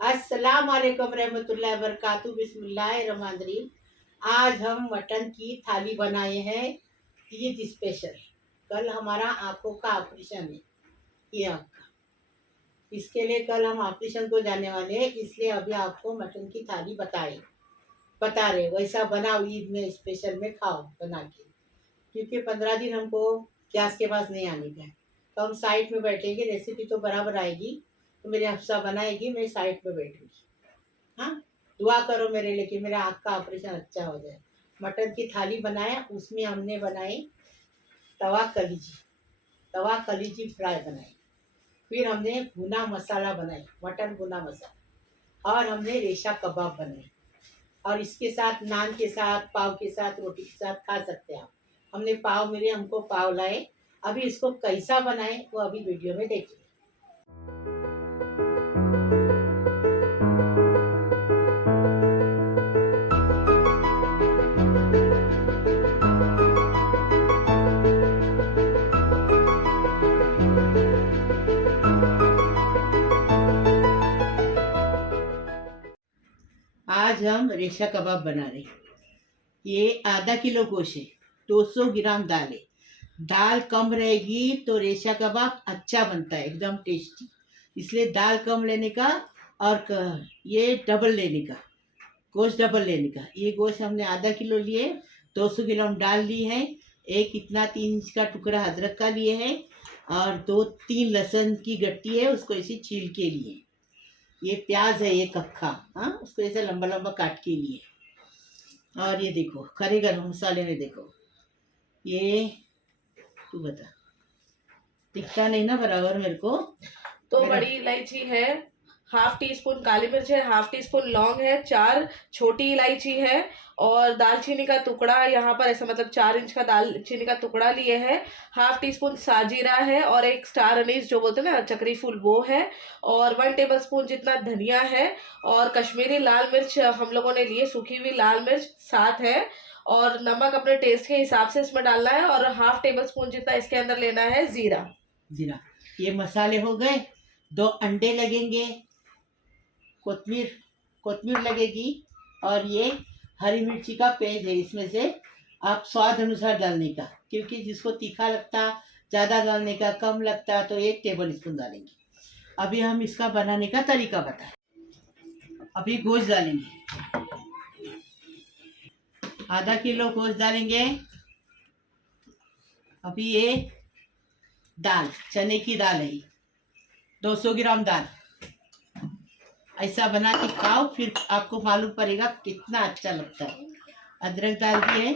अस्सलाम वालेकुम रहमतुल्लाहि वबरकातुहू बिस्मिल्लाहिर्रहमानिर्रहीम। आज हम मटन की थाली बनाए हैं ईद स्पेशल। कल हमारा आंखों का ऑपरेशन है। ये आपका इसके लिए कल हम ऑपरेशन को जाने वाले हैं, इसलिए अभी आपको मटन की थाली बता रहे वैसा बनाओ, ईद में स्पेशल में खाओ बना के। क्योंकि 15 दिन हमको गैस के पास नहीं आने का है, तो हम साइड में बैठेंगे। रेसिपी तो बराबर आएगी, तो मेरी हफ्सा बनाएगी, मैं साइड में बैठूंगी। हाँ, दुआ करो मेरे लिए कि मेरा आँख का ऑपरेशन अच्छा हो जाए। मटन की थाली बनाया, उसमें हमने बनाई तवा कलीजी तवा कलीजी फ्राई बनाई। फिर हमने भुना मसाला बनाई, मटन भुना मसाला। और हमने रेशा कबाब बनाए। और इसके साथ नान के साथ, पाव के साथ, रोटी के साथ खा सकते हैं आप। हमने पाव मिले, हमको पाव लाए। अभी इसको कैसा बनाए वो अभी वीडियो में देखिए। आज हम रेशा कबाब बना रहे हैं। ये आधा किलो गोश्त है, 200 ग्राम दाल है। दाल कम रहेगी तो रेशा कबाब अच्छा बनता है, एकदम टेस्टी। इसलिए दाल कम लेने का और ये डबल लेने का, गोश्त डबल लेने का। ये गोश्त हमने आधा किलो लिए, 200 ग्राम दाल ली है। एक इतना 3 इंच का टुकड़ा अदरक का लिए है, और 2-3 लहसुन की गट्टी है, उसको ऐसे छील के लिए। ये प्याज है, ये कक्का, हाँ, उसको ऐसे लंबा लंबा काट के लिए। और ये देखो खड़े गरम मसाले में देखो, ये तू बता, दिखता नहीं ना बराबर मेरे को। तो बड़ी इलायची है, हाफ टी स्पून काली मिर्च है, हाफ टी स्पून लौंग है, 4 छोटी इलायची है, और दालचीनी का टुकड़ा यहाँ पर ऐसा मतलब 4 इंच का दालचीनी का टुकड़ा लिए है। हाफ टी स्पून साजीरा है, और एक स्टार अनीस जो बोलते हैं ना चक्री फूल, वो है। और 1 टेबल स्पून जितना धनिया है। और कश्मीरी लाल मिर्च हम लोगों ने लिए, सूखी हुई लाल मिर्च साथ है। और नमक अपने टेस्ट के हिसाब से इसमें डालना है, और हाफ टेबल स्पून जितना इसके अंदर लेना है जीरा। ये मसाले हो गए। 2 अंडे लगेंगे, कोतमीर लगेगी। और ये हरी मिर्ची का पेज है, इसमें से आप स्वाद अनुसार डालने का, क्योंकि जिसको तीखा लगता ज़्यादा डालने का, कम लगता तो 1 टेबल स्पून डालेंगे। अभी हम इसका बनाने का तरीका बताएं। अभी गोश्त डालेंगे, आधा किलो गोश्त डालेंगे। अभी ये दाल, चने की दाल है, 200 ग्राम दाल। ऐसा बना के खाओ, फिर आपको मालूम पड़ेगा कितना अच्छा लगता है। अदरक डाल दिए,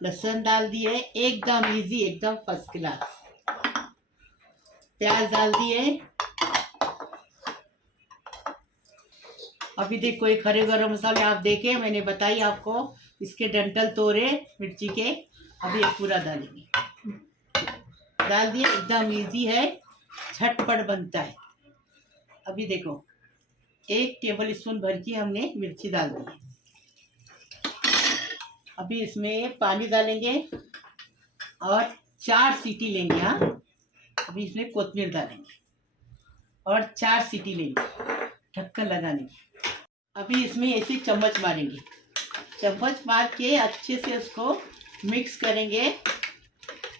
लहसुन डाल दिए, एकदम इजी, एकदम फर्स्ट क्लास। प्याज डाल दिए। अभी देखो ये खड़े गरम मसाले आप देखे, मैंने बताई आपको, इसके डंठल तोड़े मिर्ची के। अभी ये पूरा डालेंगे, डाल दिए, एकदम इजी है, झटपट बनता है। अभी देखो 1 टेबल स्पून भर की हमने मिर्ची डाल दी। अभी इसमें पानी डालेंगे और 4 सीटी लेंगे। हाँ, अभी इसमें कोतमीर डालेंगे और 4 सीटी लेंगे, ढक्कन लगाने की। अभी इसमें ऐसे चम्मच मारेंगे, चम्मच मार के अच्छे से उसको मिक्स करेंगे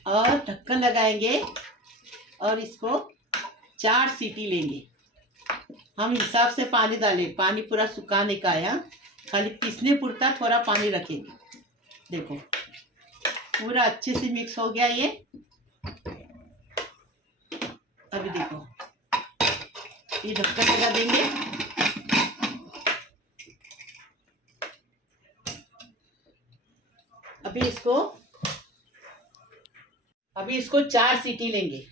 और ढक्कन लगाएंगे। और इसको 4 सीटी लेंगे। हम हिसाब से पानी डालें, पानी पूरा सुखाने का है, खाली पीसने पुरता थोड़ा पानी रखेंगे। देखो पूरा अच्छे से मिक्स हो गया ये। अभी देखो ये ढक्कन लगा देंगे। अभी इसको 4 सीटी लेंगे।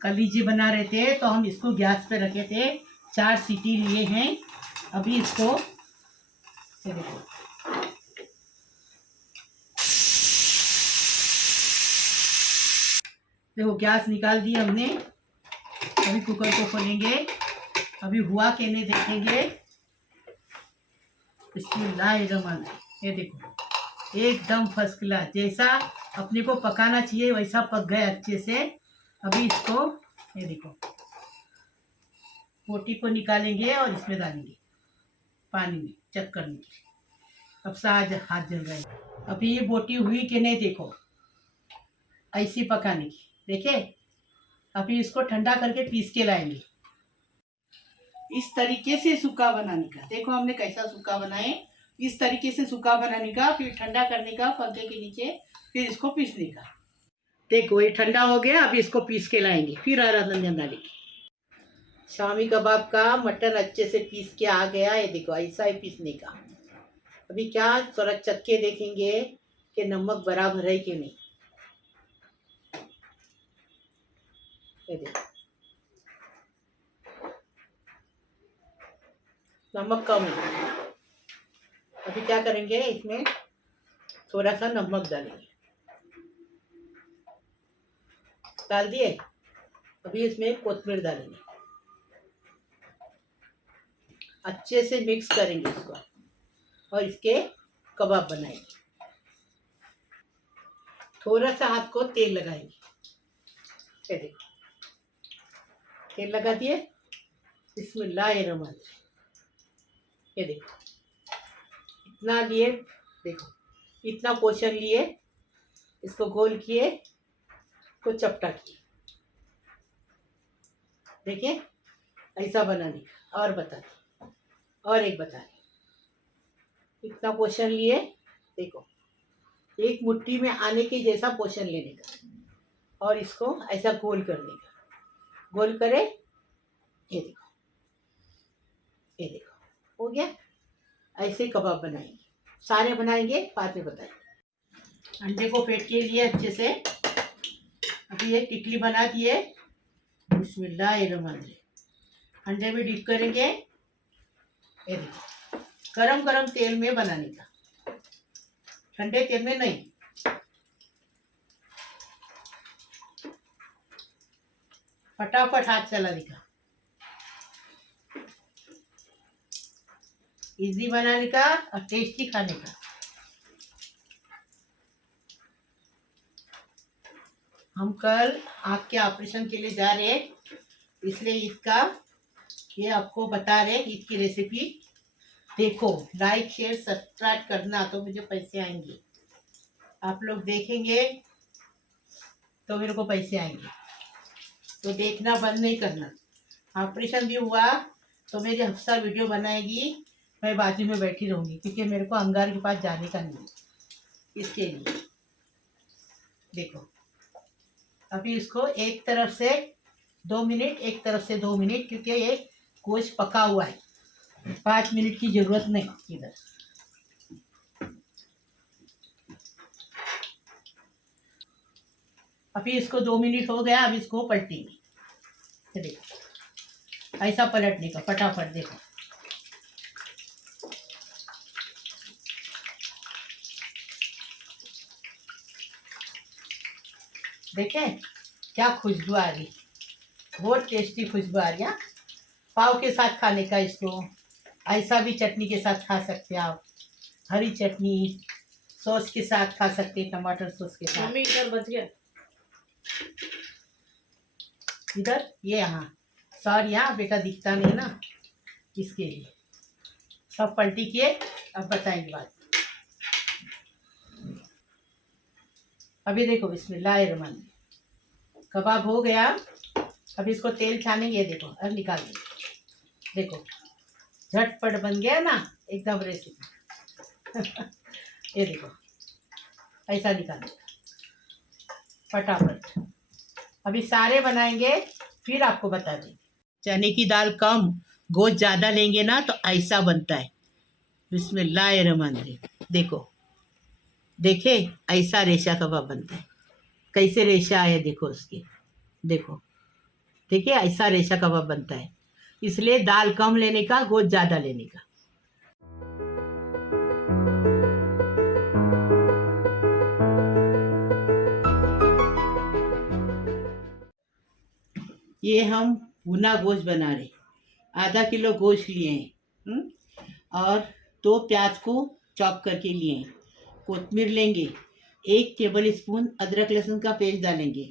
कलीजी बना रहे थे तो हम इसको गैस पे रखे थे, 4 सीटी लिए हैं। अभी इसको देखो गैस निकाल दी हमने। अभी कुकर को खोलेंगे, अभी हुआ कि नहीं देखेंगे। बिस्मिल्लाहिर्रहमानिर्रहीम। ये देखो एकदम फर्स्ट क्लास, जैसा अपने को पकाना चाहिए वैसा पक गए अच्छे से। अभी इसको ये देखो बोटी को निकालेंगे और इसमें डालेंगे पानी में चेक करने के लिए। अब से आज हाथ जल रहे हैं। अभी ये बोटी हुई कि नहीं देखो, ऐसी पकाने की। देखे, अभी इसको ठंडा करके पीस के लाएंगे। इस तरीके से सूखा बनाने का, देखो हमने कैसा सूखा बनाए। इस तरीके से सूखा बनाने का, फिर ठंडा करने का पंखे के नीचे, फिर इसको पीसने का। देखो ये ठंडा हो गया, अभी इसको पीस के लाएंगे, फिर हरा धनिया डालेंगे। शामी कबाब का मटन अच्छे से पीस के आ गया। ये देखो ऐसा ही पीसने का। अभी क्या थोड़ा चक्के देखेंगे कि नमक बराबर है कि नहीं। ये देखो नमक कम है। अभी क्या करेंगे, इसमें थोड़ा सा नमक डालेंगे। डाल दिए। अभी इसमें कोथिमीर डालेंगे, अच्छे से मिक्स करेंगे इसको और इसके कबाब बनाएंगे। थोड़ा सा हाथ को तेल लगाएंगे। ये देखो तेल लगा दिए। बिस्मिल्लाहिर्रहमानिर्रहीम। ये देखो इतना लिए, देखो इतना पोर्शन लिए, इसको गोल किए, को चपटा किए। देखिए ऐसा बनाने का। और बता दें, और एक बता दें। इतना पोर्शन लिए, देखो एक मुट्ठी में आने के जैसा पोर्शन लेने का और इसको ऐसा गोल करने का। गोल करे, ये देखो, ये देखो हो गया। ऐसे कबाब बनाएंगे, सारे बनाएंगे, बाद में बताएंगे। अंडे को फेंट के लिए अच्छे से। अभी ये टिकली बना दिए। बिस्मिल्लाहिर्रहमानिर्रहीम। अंडे में डिप करेंगे। ये देखो गरम गरम तेल में बनाने का, ठंडे तेल में नहीं। फटाफट हाथ चलाने का, इजी बनाने का और टेस्टी खाने का। हम कल आँख के ऑपरेशन के लिए जा रहे हैं, इसलिए ईद का ये आपको बता रहे हैं। ईद की रेसिपी देखो, लाइक शेयर सब्सक्राइब करना तो मुझे पैसे आएंगे। आप लोग देखेंगे तो मेरे को पैसे आएंगे, तो देखना बंद नहीं करना। ऑपरेशन भी हुआ तो मेरी हफ्सा वीडियो बनाएगी, मैं बाजू में बैठी रहूँगी, क्योंकि मेरे को अंगार के पास जाने का नहीं, इसके लिए। देखो अभी इसको एक तरफ से 2 मिनट, एक तरफ से 2 मिनट, क्योंकि ये गोश्त पका हुआ है। 5 मिनट की ज़रूरत नहीं। इधर अभी इसको 2 मिनट हो गया। अभी इसको पलटेंगे। देखो ऐसा पलटने का फटाफट। देखो देखें क्या खुशबू आ रही, बहुत टेस्टी खुशबू आ रही है। पाव के साथ खाने का इसको, ऐसा भी चटनी के साथ खा सकते हैं आप। हरी चटनी सॉस के साथ खा सकते हैं, टमाटर सॉस के साथ। मम्मी इधर बच गया, इधर ये यहाँ सॉरी, यहाँ बेटा दिखता नहीं ना, इसके लिए। सब पलटी किए, अब बताएंगे बात। अभी देखो बिस्मिल्लाहिर्रहमानिर्रहीम, कबाब हो गया। अभी इसको तेल छानेंगे। देखो अब निकाल देंगे। देखो झटपट बन गया ना एकदम रेसिपी। ये देखो ऐसा निकाल देगा फटाफट। अभी सारे बनाएंगे, फिर आपको बता देंगे। चने की दाल कम गोश्त ज़्यादा लेंगे ना तो ऐसा बनता है। बिस्मिल्लाहिर्रहमानिर्रहीम। देखो देखे ऐसा रेशा कबाब बनता है। कैसे रेशा है देखो उसकी। देखो देखिए ऐसा रेशा कबाब बनता है। इसलिए दाल कम लेने का, गोश्त ज़्यादा लेने का। ये हम भुना गोश्त बना रहे। आधा किलो गोश्त लिए हैं और 2 प्याज को चॉप करके लिए हैं। कोथिमीर लेंगे, 1 टेबल स्पून अदरक लहसुन का पेस्ट डालेंगे,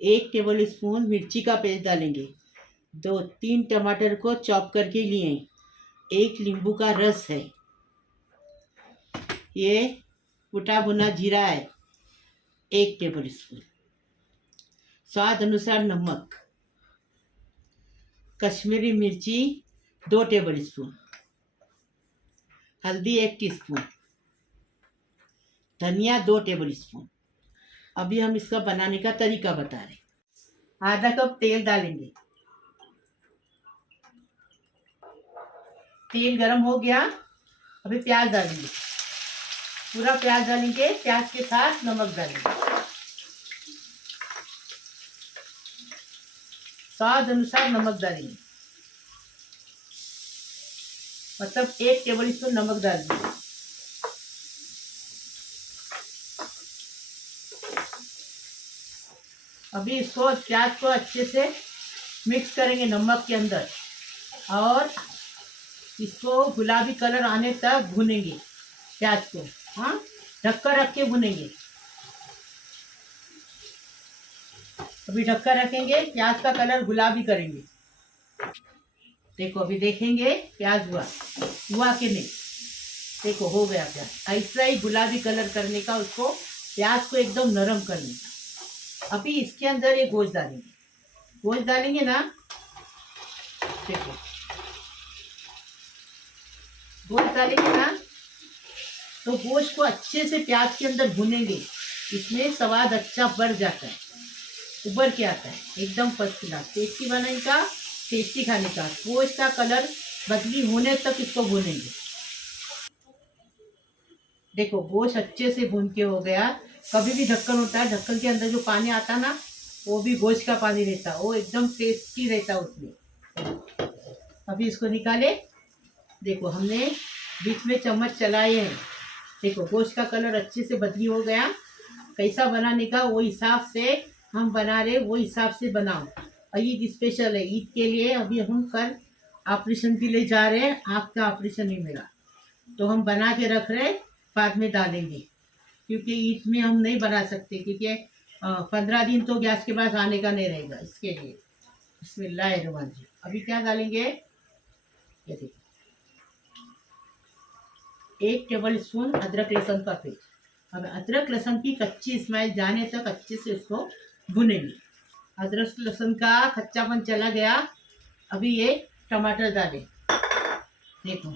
1 टेबल स्पून मिर्ची का पेस्ट डालेंगे, 3 टमाटर को चॉप करके लिए, 1 नींबू का रस है, ये कुटा भुना जीरा है 1 टेबल स्पून, स्वाद अनुसार नमक, कश्मीरी मिर्ची 2 टेबल स्पून, हल्दी 1 टीस्पून, धनिया 2 टेबल स्पून। अभी हम इसका बनाने का तरीका बता रहे हैं। आधा कप तेल डालेंगे, तेल गरम हो गया, अभी प्याज डालेंगे, पूरा प्याज डालेंगे, प्याज के साथ नमक डालेंगे, स्वाद अनुसार नमक डालेंगे, मतलब 1 टेबल स्पून नमक डाल देंगे। अभी इसको प्याज को अच्छे से मिक्स करेंगे नमक के अंदर और इसको गुलाबी कलर आने तक भूनेंगे प्याज को। हाँ, ढक्कन रख के भुनेंगे। अभी ढक्कन रखेंगे, प्याज का कलर गुलाबी करेंगे। देखो अभी देखेंगे प्याज हुआ कि नहीं। देखो हो गया प्याज, ऐसा ही गुलाबी कलर करने का, उसको प्याज को एकदम नरम करने का। अभी इसके अंदर ये गोश्त डालेंगे, गोश्त डालेंगे ना। देखो गोश्त डालेंगे ना तो गोश्त को अच्छे से प्याज के अंदर भुनेंगे, इसमें स्वाद अच्छा बढ़ जाता है, उभर के आता है, एकदम फर्स्ट क्लास टेस्टी बनाने का, टेस्टी खाने का। गोश्त का कलर बदली होने तक इसको भुनेंगे। देखो गोश्त अच्छे से भून के हो गया। कभी भी ढक्कन होता है, ढक्कन के अंदर जो पानी आता ना वो भी गोश्त का पानी रहता है, वो एकदम टेस्टी रहता है उसमें। अभी इसको निकाले। देखो हमने बीच में चम्मच चलाए हैं। देखो गोश्त का कलर अच्छे से बदली हो गया। कैसा बनाने का वो हिसाब से हम बना रहे, वो हिसाब से बनाओ। और ईद स्पेशल है, ईद के लिए अभी हम कल ऑपरेशन के लिए जा रहे हैं। आँख का ऑपरेशन है मेरा, तो हम बना के रख रहे, बाद में डालेंगे, क्योंकि ईद में हम नहीं बना सकते, क्योंकि 15 दिन तो गैस के पास आने का नहीं रहेगा। इसके लिए बिस्मिल्लाहिर्रहमानिर्रहीम। अभी क्या डालेंगे, ये देखो 1 टेबल स्पून अदरक लहसुन का पेस्ट। अब अदरक लहसुन की कच्ची स्मेल जाने तक अच्छे से उसको भुनेंगे। अदरक लहसुन का कच्चापन चला गया। अभी ये टमाटर डालें। देखो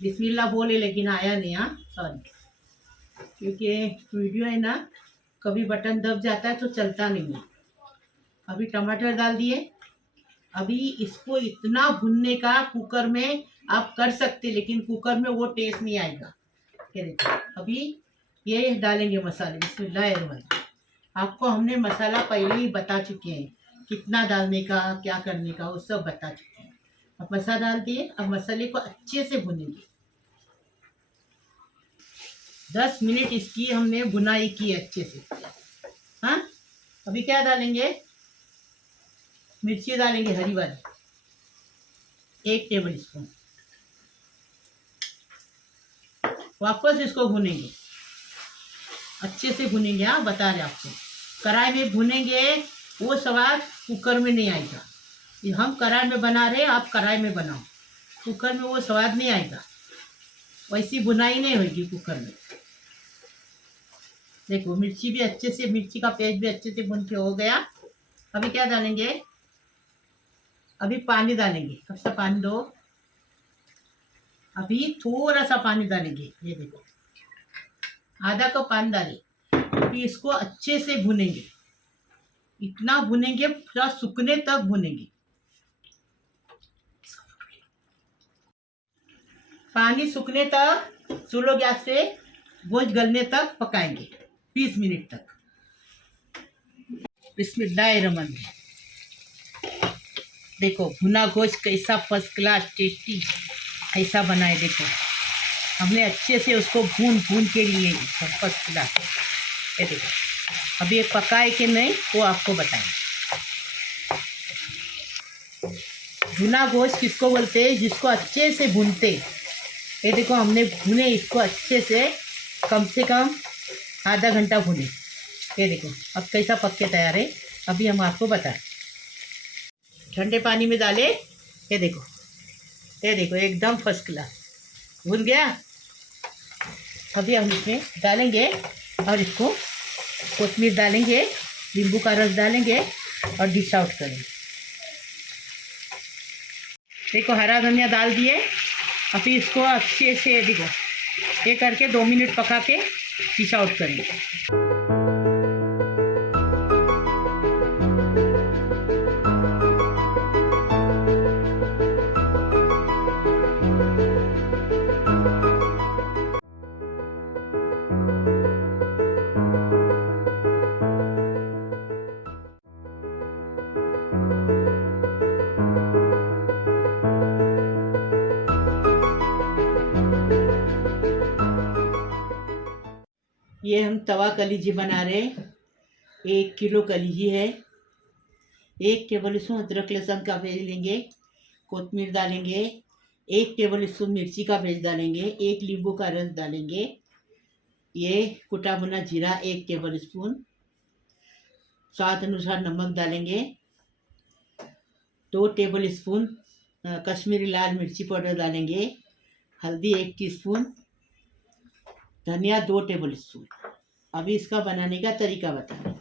बिस्मिल्लाह बोले लेकिन आया नहीं, हाँ सॉरी, क्योंकि वीडियो है ना, कभी बटन दब जाता है तो चलता नहीं है। अभी टमाटर डाल दिए। अभी इसको इतना भुनने का, कुकर में आप कर सकते, लेकिन कुकर में वो टेस्ट नहीं आएगा। अभी ये डालेंगे मसाले, बिस्मिल्लाहिर्रहमानिर्रहीम। आपको हमने मसाला पहले ही बता चुके हैं, कितना डालने का, क्या करने का, वो सब बता चुके हैं। अब मसाला डाल दिए। अब मसाले को अच्छे से भुनेंगे। 10 मिनट इसकी हमने भुनाई की अच्छे से। हाँ, अभी क्या डालेंगे, मिर्ची डालेंगे हरी वाली 1 टेबल स्पून। वापस इसको भुनेंगे, अच्छे से भुनेंगे। हाँ बता रहे आपको, कढ़ाई में भुनेंगे, वो स्वाद कुकर में नहीं आएगा। ये हम कढ़ाई में बना रहे, आप कढ़ाई में बनाओ, कुकर में वो स्वाद नहीं आएगा, वैसी बुनाई नहीं होगी कुकर में। देखो मिर्ची भी अच्छे से, मिर्ची का पेस्ट भी अच्छे से भुन के हो गया। अभी क्या डालेंगे, अभी पानी डालेंगे। अब से पानी दो। अभी थोड़ा सा पानी डालेंगे, ये देखो आधा कप पानी डालें। अभी इसको अच्छे से भुनेंगे, इतना भुनेंगे पूरा सूखने तक भुनेंगे। पानी सूखने तक, स्लो गैस पे गोश्त गलने तक पकाएंगे 20 मिनट तक। बिस्मिल्लाहिर्रहमानिर्रहीम। देखो भुना गोश्त कैसा फर्स्ट क्लास टेस्टी ऐसा बनाए। देखो हमने अच्छे से उसको भून के लिए फर्स्ट क्लास। ये देखो अभी ये पकाए कि नहीं वो आपको बताएं। भुना गोश्त किसको बोलते हैं, जिसको अच्छे से भूनते। ये देखो हमने भुने इसको अच्छे से कम आधा घंटा भुने। ये देखो अब कैसा पक के तैयार है। अभी हम आपको बताएं। ठंडे पानी में डाले, ये देखो एकदम फर्स्ट क्लास भुन गया। अभी हम इसमें डालेंगे और इसको कोतमीर डालेंगे, नींबू का रस डालेंगे और डिश आउट करेंगे। देखो हरा धनिया डाल दिए। अभी इसको अच्छे से देखो ये करके 2 मिनट पका के डिश आउट करेंगे। ये हम तवा कलीजी बना रहे हैं। 1 किलो कलीजी है। 1 टेबल स्पून अदरक लहसुन का पेस्ट लेंगे, कोतमीर डालेंगे, 1 टेबल स्पून मिर्ची का पेस्ट डालेंगे, 1 नींबू का रस डालेंगे, ये कुटा भुना जीरा 1 टेबल स्पून, स्वाद अनुसार नमक डालेंगे, 2 टेबल स्पून कश्मीरी लाल मिर्ची पाउडर डालेंगे, हल्दी 1 टीस्पून, धनिया 2 टेबल स्पून। अभी इसका बनाने का तरीका बताएं।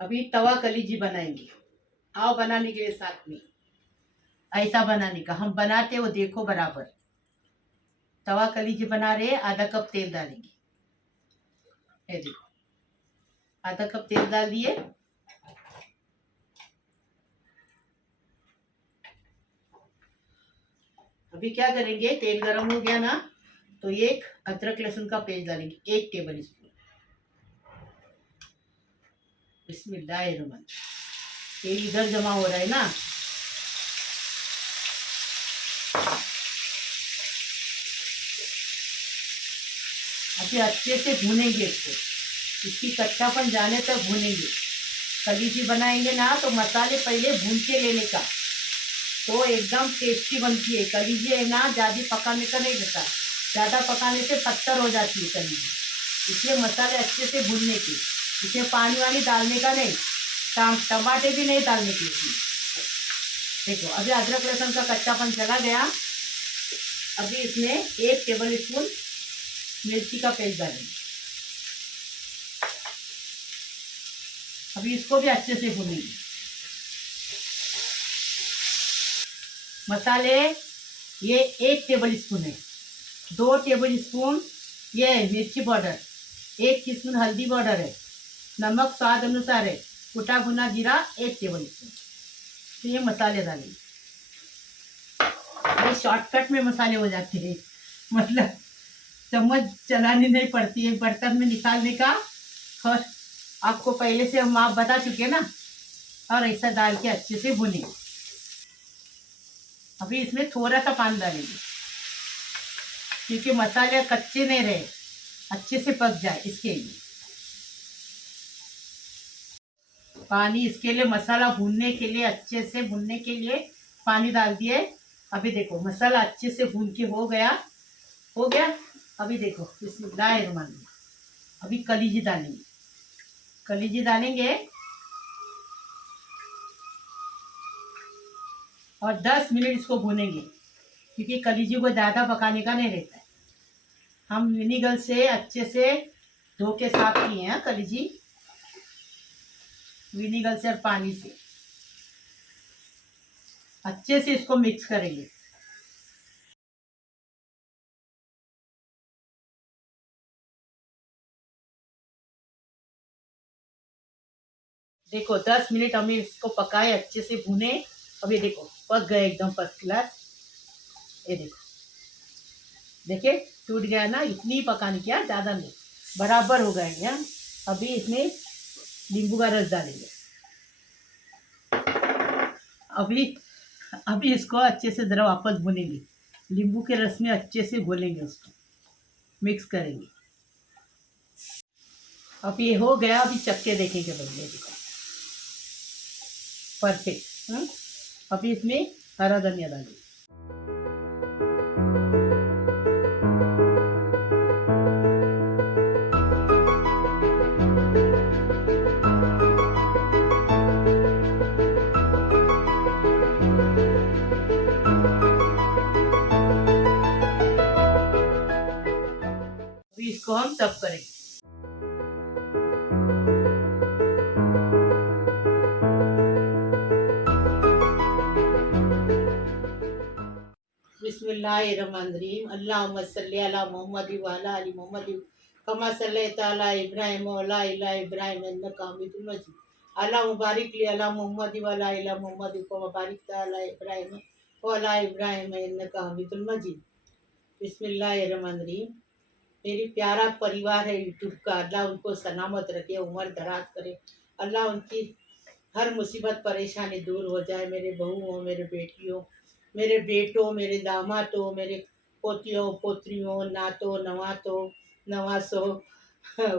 अभी तवा कलीजी बनाएंगे। आओ बनाने के लिए साथ में। ऐसा बनाने का हम बनाते वो देखो बराबर। तवा कलीजी बना रहे, आधा कप तेल डालेंगे। ये देखो आधा कप तेल डाल दिए। अभी क्या करेंगे, तेल गरम हो गया ना तो 1 अदरक लहसुन का पेस्ट डालेंगे, 1 टेबल स्पून। बिस्मिल्लाहिर्रहमानिर्रहीम। तेल इधर जमा हो रहा है ना। अभी अच्छे से भूनेंगे इसको, इसकी कच्चापन जाने तक भूनेंगे। कलीजी बनाएंगे ना तो मसाले पहले भून के लेने का, तो एकदम टेस्टी बनती है। कलीजी है ना ज़्यादा पकाने का नहीं रहता, ज़्यादा पकाने से पत्थर हो जाती है कलीजी। इसलिए मसाले अच्छे से भूनने के, इसमें पानी वानी डालने का नहीं, टमाटे भी नहीं डालने के इसमें। देखो अभी अदरक लहसुन का कच्चापन चला गया। अभी इसमें 1 टेबल स्पून मिर्ची का पेस्ट डालेंगे। अभी इसको भी अच्छे से भूनेंगे। मसाले ये 1 टेबल स्पून है, 2 टेबल स्पून ये मिर्ची पाउडर, 1 टीस्पून हल्दी पाउडर है, नमक स्वाद अनुसार है, कुटा भुना जीरा 1 टेबल स्पून। तो ये मसाले डालेंगे। ये शॉर्टकट में मसाले हो जाते हैं, मतलब चम्मच चलानी नहीं पड़ती है बर्तन में निकालने का। और आपको पहले से हम आप बता चुके ना। और ऐसा डाल के अच्छे से भुने। अभी इसमें थोड़ा सा पानी डालेंगे क्योंकि मसाले कच्चे नहीं रहे, अच्छे से पक जाए इसके लिए। पानी इसके लिए मसाला भूनने के लिए, अच्छे से भूनने के लिए पानी डाल दिए। अभी देखो मसाला अच्छे से भून के हो गया। अभी देखो बिस्मिल्लाहिर्रहमानिर्रहीम। अभी कलीजी डालेंगे और 10 मिनट इसको भूनेंगे क्योंकि कलीजी को ज़्यादा पकाने का नहीं रहता है। हम विनीगर से अच्छे से धो के साफ किए हैं कलीजी, विनीगर से और पानी से अच्छे से इसको मिक्स करेंगे। देखो 10 मिनट हमें इसको पकाए, अच्छे से भुने। अभी देखो पक गए एकदम फर्स्ट क्लास। ये देखो देखिए टूट गया ना, इतनी पकाने की, ज़्यादा नहीं, बराबर हो गए हैं। अभी इसमें नींबू का रस डालेंगे। अभी इसको अच्छे से ज़रा वापस भुनेंगे, नींबू के रस में अच्छे से घोलेंगे, उसको मिक्स करेंगे। अब ये हो गया। अभी चक्के देखेंगे बदले, देखो परफेक्ट। अभी इसमें हरा धनिया डालेंगे। इसको हम सर्व करें। बिस्मिल्लाहिर्रहमानिर्रहीम। अल्लाहुम्मा सल्ली अला मुहम्मद व अला आलि मुहम्मद कमा सल्लैता अला इब्राहीम व अला आलि इब्राहीम इन्नका हमीदुम मजीद। अल्लाहुम्मा बारिक ली अला मुहम्मद व अला आलि मुहम्मद कमा बारकता अला इब्राहीम व अला इब्राहीम इन्नका हमीदुम मजीद। बिस्मिल्लाहिर्रहमानिर्रहीम। मेरी प्यारा परिवार है यूट्यूब का, अल्लाह उनको सलामत रखे, उम्र दराज करे, अल्लाह उनकी हर मुसीबत परेशानी दूर हो जाए। मेरे बहुओं, मेरे बेटियों, मेरे बेटों, मेरे दामादों, मेरे पोतियों पोत्रियों, नातों नवातों नवासों,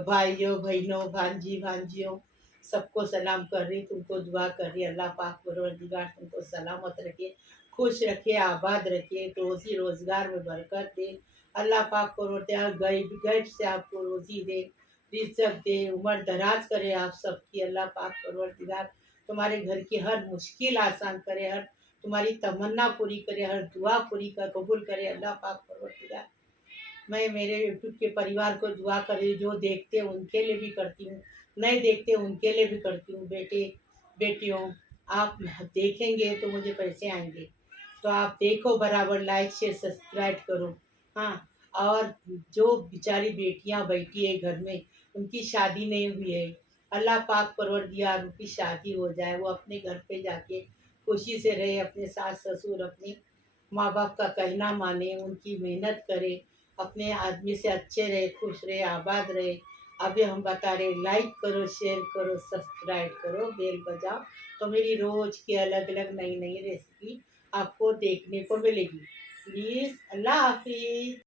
भाइयों बहनों, भांजी भांजियों, सबको सलाम कर रही, तुमको दुआ कर रही। अल्लाह पाक परवरदिगार तुमको सलामत रखे, खुश रखे, आबाद रखे, रोज़ी रोज़गार में बरकत दे। अल्लाह पाक परवरदिगार गैब गैब से आपको रोज़ी दे, रिज़्क़ दे, उम्र दराज करे आप सबकी। अल्लाह पाक परवरदिगार तुम्हारे घर की हर मुश्किल आसान करे, हर तुम्हारी तमन्ना पूरी करे, हर दुआ पूरी कर कबूल करे। अल्लाह पाक परवरदिगार, मैं मेरे यूट्यूब के परिवार को दुआ करी, जो देखते हैं उनके लिए भी करती हूँ, नहीं देखते उनके लिए भी करती हूँ। बेटे बेटियों, आप देखेंगे तो मुझे पैसे आएंगे, तो आप देखो, बराबर लाइक शेयर सब्सक्राइब करो। हाँ, और जो बेचारी बेटियां बैठी है घर में, उनकी शादी नहीं हुई है, अल्लाह पाक परवरदिगार उनकी शादी हो जाए, वो अपने घर पे जाके खुशी से रहे, अपने सास ससुर अपने माँ बाप का कहना माने, उनकी मेहनत करे, अपने आदमी से अच्छे रहे, खुश रहे, आबाद रहे। अभी हम बता रहे, लाइक करो, शेयर करो, सब्सक्राइब करो, बेल बजाओ, तो मेरी रोज़ की अलग अलग नई नई रेसिपी आपको देखने को मिलेगी। प्लीज़, अल्लाह हाफिज़।